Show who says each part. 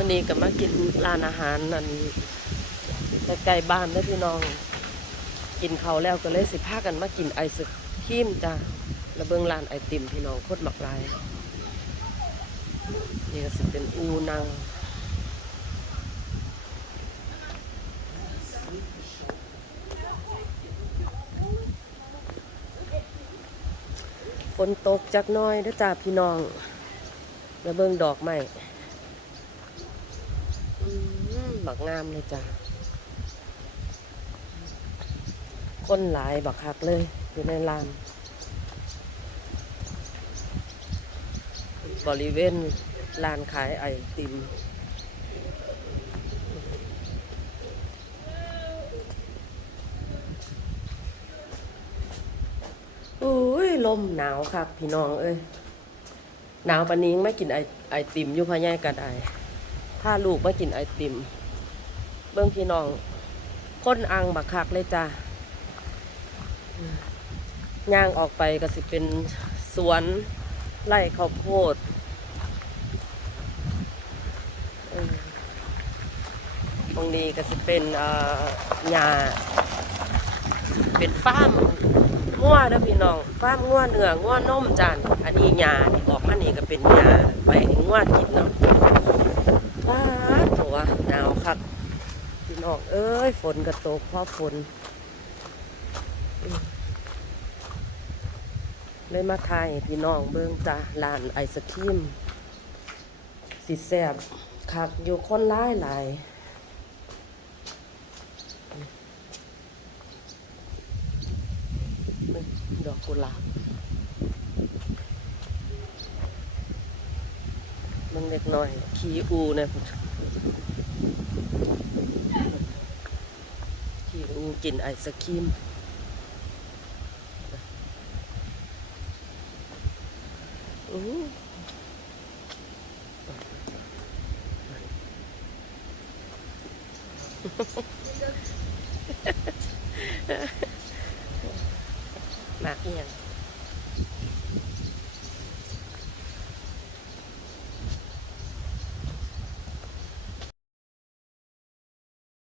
Speaker 1: วันนี้ก็มากินร้านอาหารนั่นใกล้ๆบ้านเด้พี่น้อง กินเขาวแล้วก็เลยสิพากันมากินไอศครีมจ้ะแล้วเบิงร้านไอติมพี่น้องโคตรมักลายนี่ก็สิเป็นอูนังฝนตกจักน้อยเด้อจ้าพี่น้องแล้วเบิงดอกไม้ บักงามเลยจ้าคนหลายบักคักเลย อยู่ในลานบริเวณลานขายไอติมอุ้ยลมหนาวครับพี่น้องเอ้ยหนาวปานนี้ไม่กินไอไอติมอยู่พะแย่กันไอถ้าลูกไม่กินไอติม เบิ้งพี่น้องค้นอังบักคักเลยจ้าย่างออกไปก็สิเป็นสวนไร่ข้าวโพดตรงนี้ก็สิเป็นอ่อหญ้าเป็นฟาร์มงัวเด้อพี่น้องฟาร์มงัวเนื้องัวนมจานอันนี้หญ้านี่ออกมานี่ก็เป็นหญ้าไปให้งัวกินเนาะว้าตัวหนาวคัก พี่น้องเอ้ยฝนก็ตกเพราะฝนเลยมาทายพี่น้องเบิ่งจ้าร้านไอศครีมสิแซ่บคักอยู่คนหลายหลายดอกกุหลาบมันเล็กน้อย ขี้อูเนี่ย ขี่งูกินไอศครีมอู้หมากเอียง